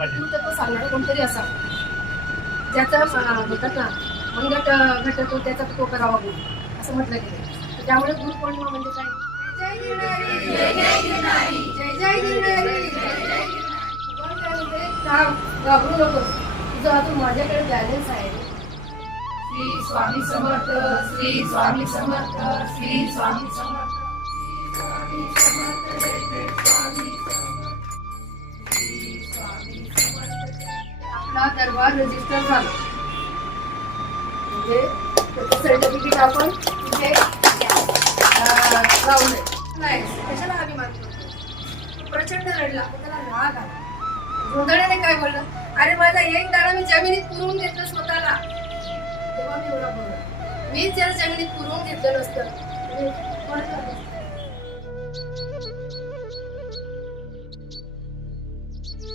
तत्व सांगणारं कोणतरी असावं, ज्याचं म्हणतात ना मनगट घटतो त्याचा तो करावा गुरु असं म्हटलं गेलं. त्यामुळे गुरुपौर्णिमा म्हणजे काय, जय गिरणारी जय जय गिरणारी जय जय गिरणारी घाबरू नकोस, तुझं अजून माझ्याकडे बॅलन्स आहे. श्री स्वामी समर्थ, श्री स्वामी समर्थ, श्री स्वामी समर्थ, श्री स्वामी समर्थ, जय स्वामी समर्थ, श्री स्वामी समर्थ. आपला दरबार रजिस्टर झाला म्हणजे त्याचं सर्टिफिकेट आपण तिथे लावलंय. नाही कशाला अभिमान करतो. प्रचंड रडला, त्याला राग आला. गोंधळाने काय बोललं, अरे माझा एक दाडा मी जमिनीत पुरवून घेतलं स्वतःला. तेव्हा मी एवढा बोलला, मी जर जमिनीत पुरवून घेतलं नसतं